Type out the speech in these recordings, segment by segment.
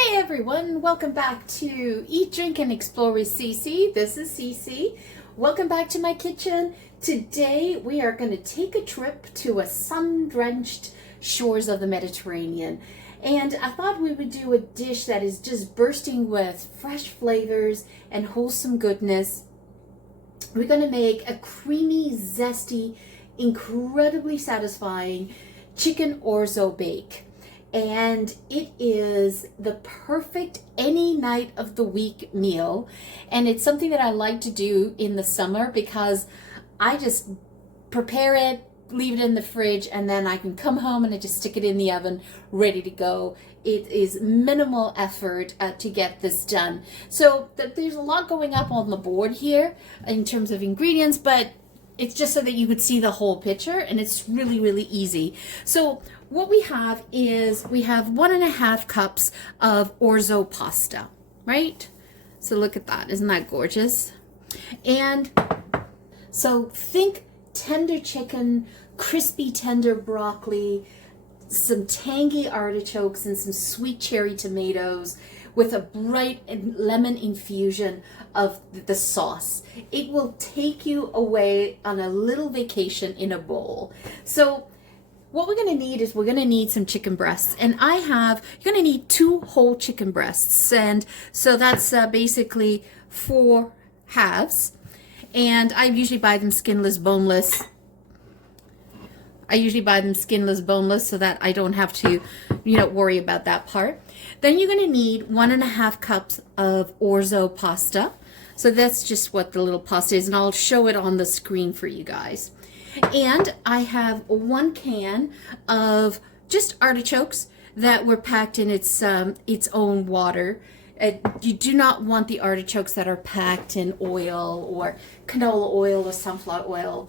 Hey everyone, welcome back to Eat, Drink, and Explore with Cece. This is Cece. Welcome back to my kitchen. Today we are going to take a trip to a sun-drenched shores of the Mediterranean. And I thought we would do a dish that is just bursting with fresh flavors and wholesome goodness. We're going to make a creamy, zesty, incredibly satisfying chicken orzo bake. And it is the perfect any night of the week meal, and it's something that I like to do in the summer because I just prepare it, leave it in the fridge, and then I can come home and I just stick it in the oven ready to go. It is minimal effort to get this done. So there's a lot going up on the board here in terms of ingredients, but it's just so that you could see the whole picture, and it's really, really easy. So what we have is we have 1.5 cups of orzo pasta, right? So look at that. Isn't that gorgeous? And so think tender chicken, crispy tender broccoli, some tangy artichokes, and some sweet cherry tomatoes with a bright lemon infusion of the sauce. It will take you away on a little vacation in a bowl. So what we're going to need is we're going to need some chicken breasts, and you're going to need 2 whole chicken breasts, and so that's basically 4 halves, and I usually buy them skinless, boneless. So that I don't have to, worry about that part. Then you're going to need 1.5 cups of orzo pasta. So that's just what the little pasta is, and I'll show it on the screen for you guys. And I have 1 can of just artichokes that were packed in its own water. You do not want the artichokes that are packed in oil or canola oil or sunflower oil.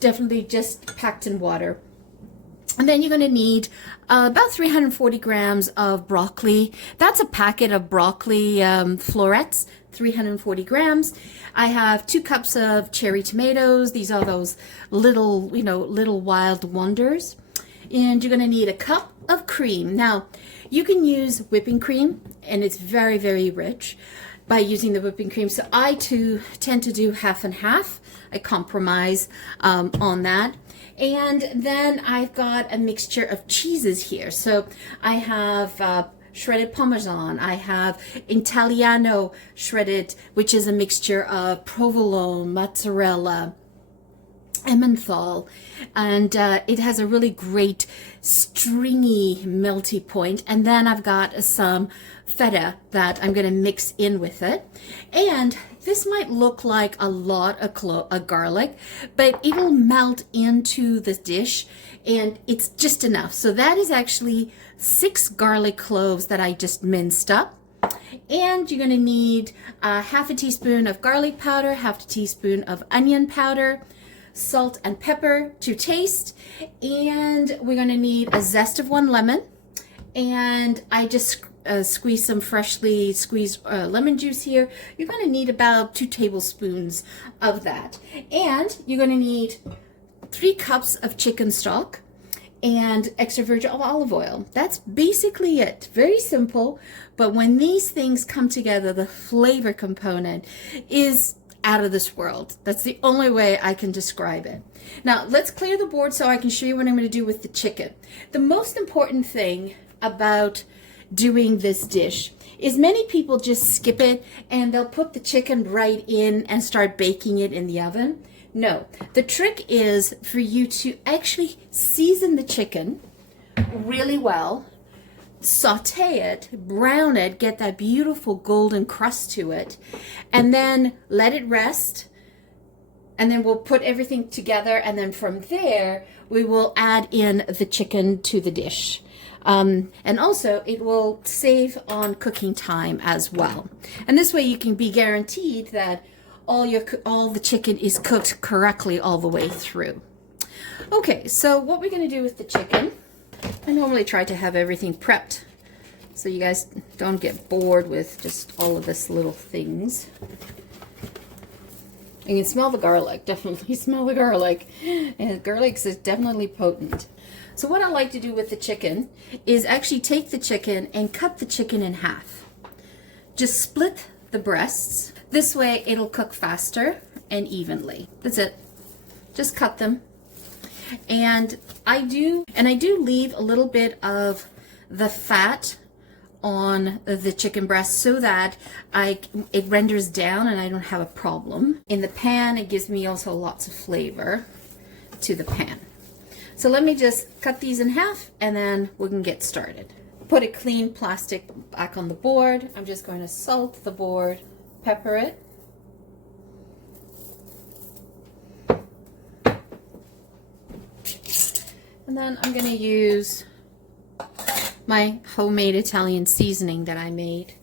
Definitely just packed in water. And then you're going to need about 340 grams of broccoli. That's a packet of broccoli florets, 340 grams. I have 2 cups of cherry tomatoes. These are those little wild wonders. And you're going to need a cup of cream. Now, you can use whipping cream, and it's very, very rich by using the whipping cream. So I too tend to do half and half. I compromise on that. And then I've got a mixture of cheeses here. So I have shredded Parmesan. I have Italiano shredded, which is a mixture of provolone, mozzarella, Emmenthal, and it has a really great stringy melty point. And then I've got some feta that I'm going to mix in with it. And this might look like a lot of garlic, but it'll melt into the dish, and it's just enough. So that is actually 6 garlic cloves that I just minced up. And you're going to need half a teaspoon of garlic powder, half a teaspoon of onion powder, salt and pepper to taste, and we're going to need a zest of 1 lemon, and I just squeeze some freshly squeezed lemon juice here. You're going to need about 2 tablespoons of that, and you're going to need 3 cups of chicken stock and extra virgin olive oil. That's basically it. Very simple, but when these things come together, the flavor component is out of this world. That's the only way I can describe it. Now let's clear the board so I can show you what I'm going to do with the chicken. The most important thing about doing this dish is many people just skip it and they'll put the chicken right in and start baking it in the oven. No, the trick is for you to actually season the chicken really well, saute it, brown it, get that beautiful golden crust to it, and then let it rest, and then we'll put everything together, and then from there we will add in the chicken to the dish. And also it will save on cooking time as well, and this way you can be guaranteed that all the chicken is cooked correctly all the way through. Okay, so what we're going to do with the chicken, I normally try to have everything prepped so you guys don't get bored with just all of this little things. You can smell the garlic, definitely smell the garlic. And garlic is definitely potent. So what I like to do with the chicken is actually take the chicken and cut the chicken in half. Just split the breasts. This way it'll cook faster and evenly. That's it. Just cut them. And I do leave a little bit of the fat on the chicken breast so that it renders down and I don't have a problem. In the pan, it gives me also lots of flavor to the pan. So let me just cut these in half and then we can get started. Put a clean plastic back on the board. I'm just going to salt the board, pepper it. And then I'm going to use my homemade Italian seasoning that I made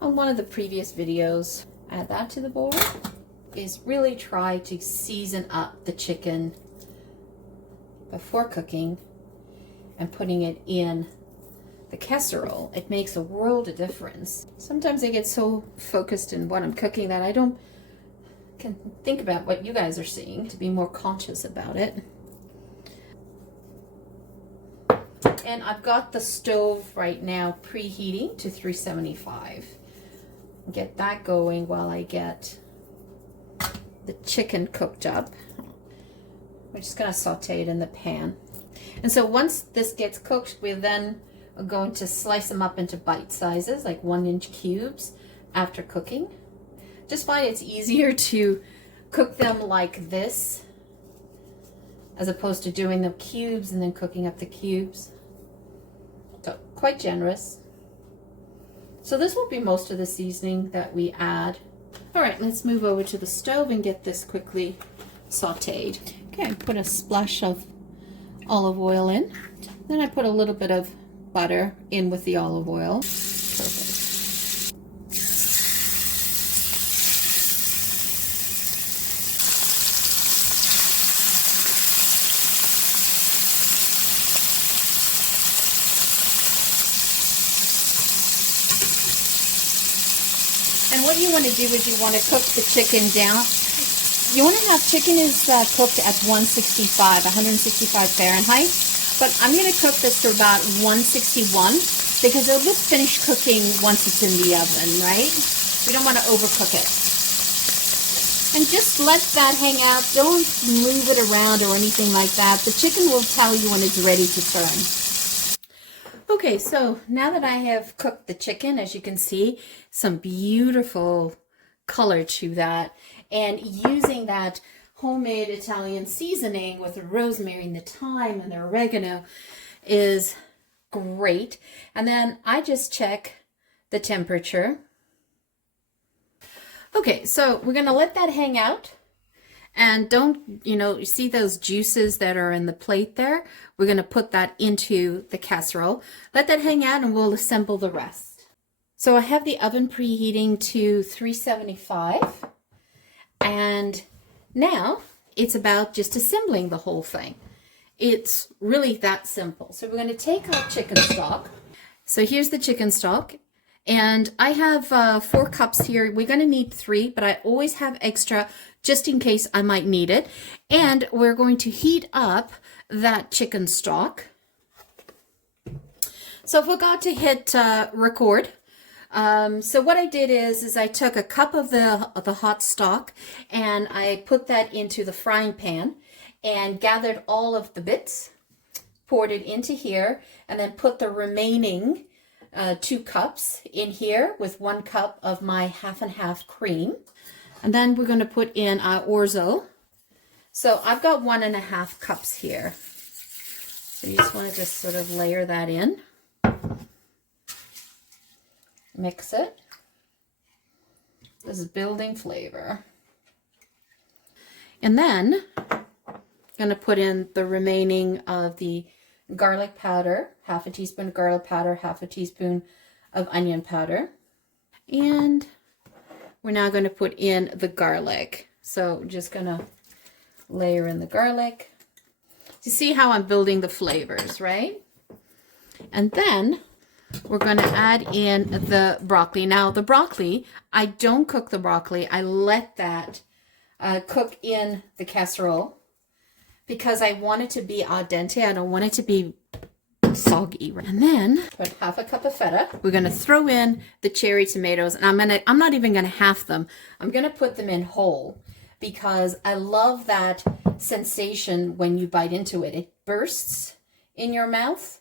on one of the previous videos. Add that to the board. Is really try to season up the chicken before cooking and putting it in the casserole. It makes a world of difference. Sometimes I get so focused in what I'm cooking that I can think about what you guys are seeing, to be more conscious about it. And I've got the stove right now preheating to 375. Get that going while I get the chicken cooked up. We're just going to saute it in the pan. And so once this gets cooked, we're then going to slice them up into bite sizes, like 1-inch cubes after cooking. Just find it's easier to cook them like this as opposed to doing the cubes and then cooking up the cubes. So quite generous. So this will be most of the seasoning that we add. All right, let's move over to the stove and get this quickly sauteed. Okay, I put a splash of olive oil in. Then I put a little bit of butter in with the olive oil. Perfect. And what you want to do is you want to cook the chicken down. You want to have chicken is cooked at 165 Fahrenheit. But I'm going to cook this for about 161 because it'll just finish cooking once it's in the oven, right? We don't want to overcook it. And just let that hang out. Don't move it around or anything like that. The chicken will tell you when it's ready to turn. Okay, so now that I have cooked the chicken, as you can see, some beautiful color to that. And using that homemade Italian seasoning with the rosemary and the thyme and the oregano is great. And then I just check the temperature. Okay, so we're going to let that hang out. And don't, you see those juices that are in the plate there? We're going to put that into the casserole. Let that hang out and we'll assemble the rest. So I have the oven preheating to 375. And now it's about just assembling the whole thing. It's really that simple. So we're going to take our chicken stock. So here's the chicken stock. And I have 4 cups here. We're going to need 3, but I always have extra just in case I might need it. And we're going to heat up that chicken stock. So I forgot to hit record. So what I did is I took a cup of the hot stock and I put that into the frying pan and gathered all of the bits, poured it into here, and then put the remaining 2 cups in here with 1 cup of my half and half cream. And then we're going to put in our orzo. So I've got 1.5 cups here. So you just want to just sort of layer that in. Mix it. This is building flavor. And then I'm going to put in the remaining of the garlic powder, half a teaspoon of garlic powder, half a teaspoon of onion powder. And we're now going to put in the garlic. So just going to layer in the garlic. You see how I'm building the flavors, right? And then we're going to add in the broccoli. Now the broccoli, I don't cook the broccoli. I let that cook in the casserole because I want it to be al dente. I don't want it to be soggy. And then put half a cup of feta. We're going to throw in the cherry tomatoes, and I'm not even going to half them. I'm going to put them in whole because I love that sensation when you bite into it. It bursts in your mouth,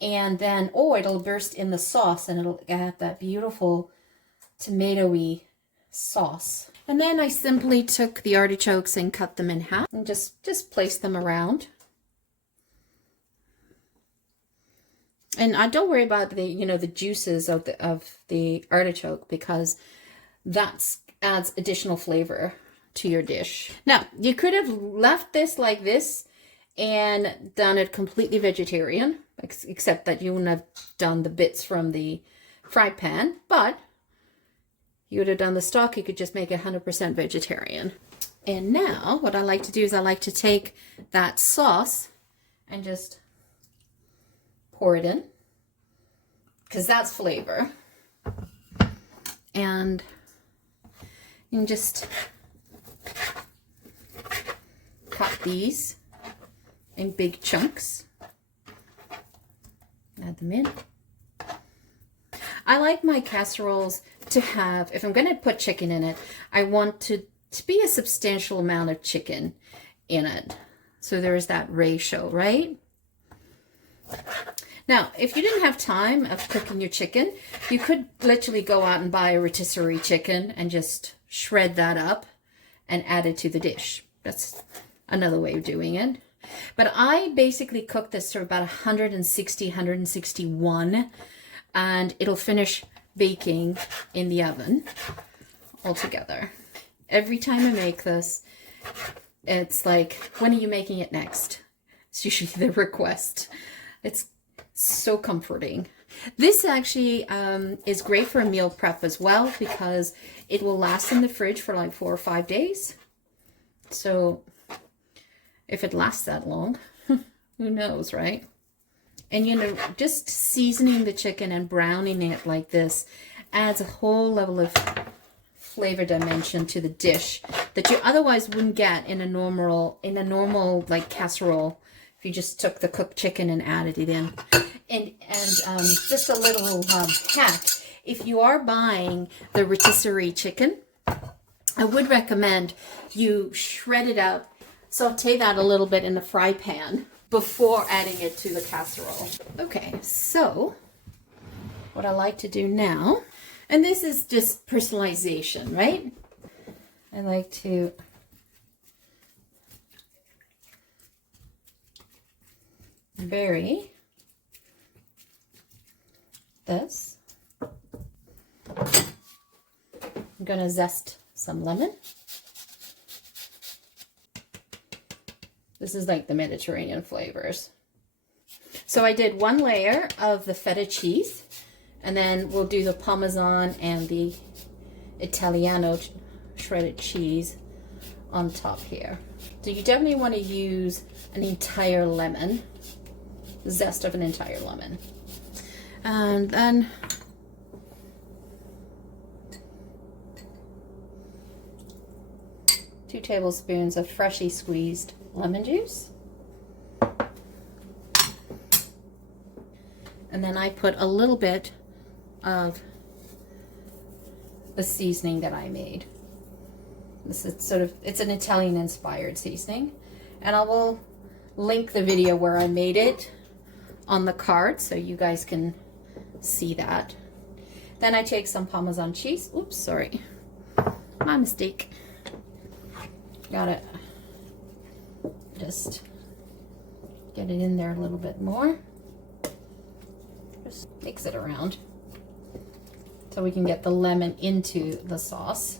and then it'll burst in the sauce, and it'll add that beautiful tomatoey sauce. And then I simply took the artichokes and cut them in half and just place them around. And I don't worry about the juices of the artichoke, because that adds additional flavor to your dish. Now, you could have left this like this and done it completely vegetarian, except that you wouldn't have done the bits from the fry pan, but you would have done the stock. You could just make it 100% vegetarian. And now what I like to do is I like to take that sauce and just pour it in, because that's flavor. And you can just cut these in big chunks. Add them in. I like my casseroles to have, if I'm going to put chicken in it, I want to be a substantial amount of chicken in it. So there's that ratio, right? Now, if you didn't have time of cooking your chicken, you could literally go out and buy a rotisserie chicken and just shred that up and add it to the dish. That's another way of doing it. But I basically cook this to about 160, 161, and it'll finish baking in the oven altogether. Every time I make this, it's like, when are you making it next? It's usually the request. It's so comforting. This actually is great for a meal prep as well, because it will last in the fridge for like 4 or 5 days. So if it lasts that long, who knows, right? And just seasoning the chicken and browning it like this adds a whole level of flavor dimension to the dish that you otherwise wouldn't get in a normal like casserole if you just took the cooked chicken and added it in. And just a little hack: if you are buying the rotisserie chicken, I would recommend you shred it up, saute that a little bit in the fry pan before adding it to the casserole. Okay, so what I like to do now, and this is just personalization, right? I like to bury this. I'm gonna zest some lemon. This is like the Mediterranean flavors. So I did 1 layer of the feta cheese, and then we'll do the Parmesan and the Italiano shredded cheese on top here. So you definitely want to use an entire lemon, the zest of an entire lemon. And then two tablespoons of freshly squeezed lemon juice. And then I put a little bit of the seasoning that I made. This is it's an Italian inspired seasoning, and I will link the video where I made it on the card so you guys can see that. Then I take some Parmesan cheese. Oops, sorry, my mistake. Got it. Just get it in there a little bit more. Just mix it around so we can get the lemon into the sauce.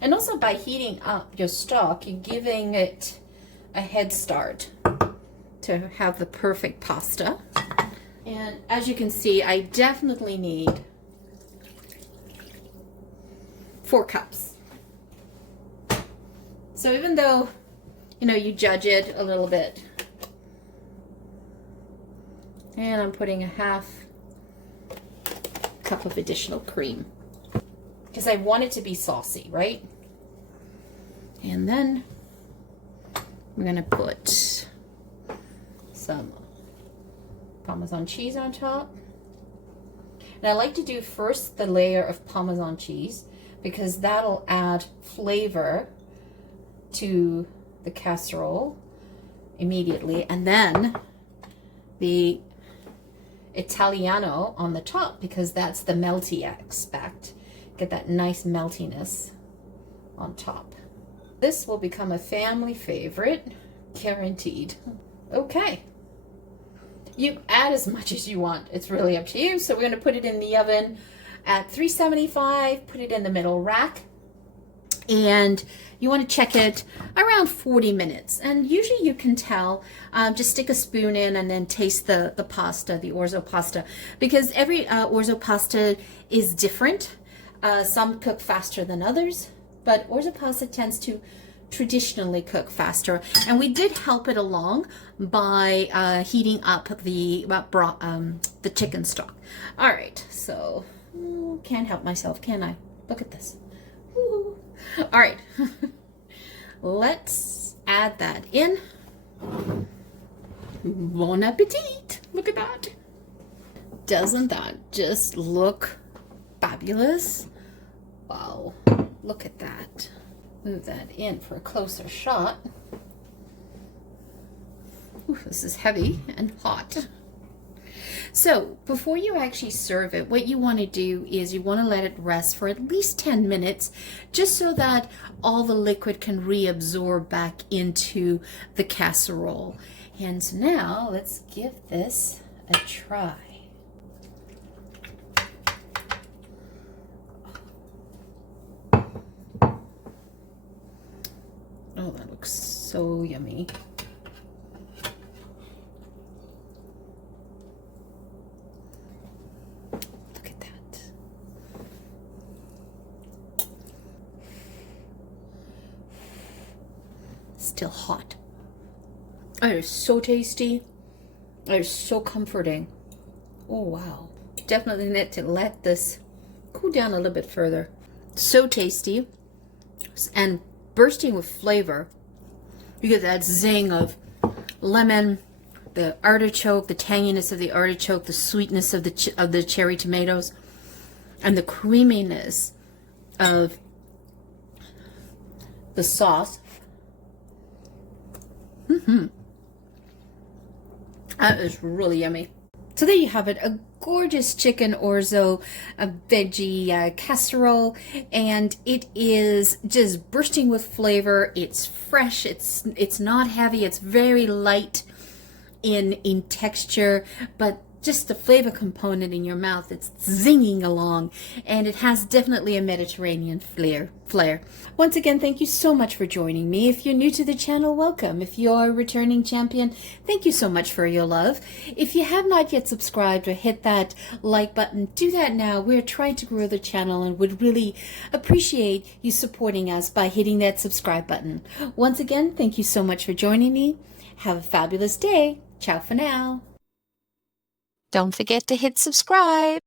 And also, by heating up your stock, you're giving it a head start to have the perfect pasta. And as you can see, I definitely need 4 cups. So even though, you judge it a little bit. And I'm putting a half cup of additional cream, because I want it to be saucy, right? And then we're gonna put some Parmesan cheese on top. And I like to do first the layer of Parmesan cheese because that'll add flavor to the casserole immediately, and then the Italiano on the top because that's the melty aspect. Get that nice meltiness on top. This will become a family favorite, guaranteed. Okay. You add as much as you want. It's really up to you. So we're going to put it in the oven at 375, put it in the middle rack, and you want to check it around 40 minutes. And usually you can tell, just stick a spoon in and then taste the pasta, the orzo pasta, because every orzo pasta is different. Some cook faster than others, but orzo pasta tends to traditionally cook faster, and we did help it along by heating up the chicken stock. All right, so can't help myself, can I? Look at this. Ooh. All right, let's add that in. Bon appetit! Look at that. Doesn't that just look fabulous? Wow, look at that. Move that in for a closer shot. Ooh, this is heavy and hot. So before you actually serve it, what you want to do is you want to let it rest for at least 10 minutes, just so that all the liquid can reabsorb back into the casserole. And so now let's give this a try. Oh, that looks so yummy. Look at that. Still hot. It is so tasty. It is so comforting. Oh, wow. Definitely need to let this cool down a little bit further. So tasty. And bursting with flavor. You get that zing of lemon, the artichoke, the tanginess of the artichoke, the sweetness of the cherry tomatoes, and the creaminess of the sauce. That is really yummy. So there you have it, a gorgeous chicken orzo, a veggie casserole, and it is just bursting with flavor. It's fresh, it's not heavy, it's very light in texture, but just the flavor component in your mouth, it's zinging along, and it has definitely a Mediterranean flair. Once again, thank you so much for joining me. If you're new to the channel, welcome. If you're a returning champion, thank you so much for your love. If you have not yet subscribed or hit that like button, do that now. We're trying to grow the channel and would really appreciate you supporting us by hitting that subscribe button. Once again, thank you so much for joining me. Have a fabulous day. Ciao for now. Don't forget to hit subscribe.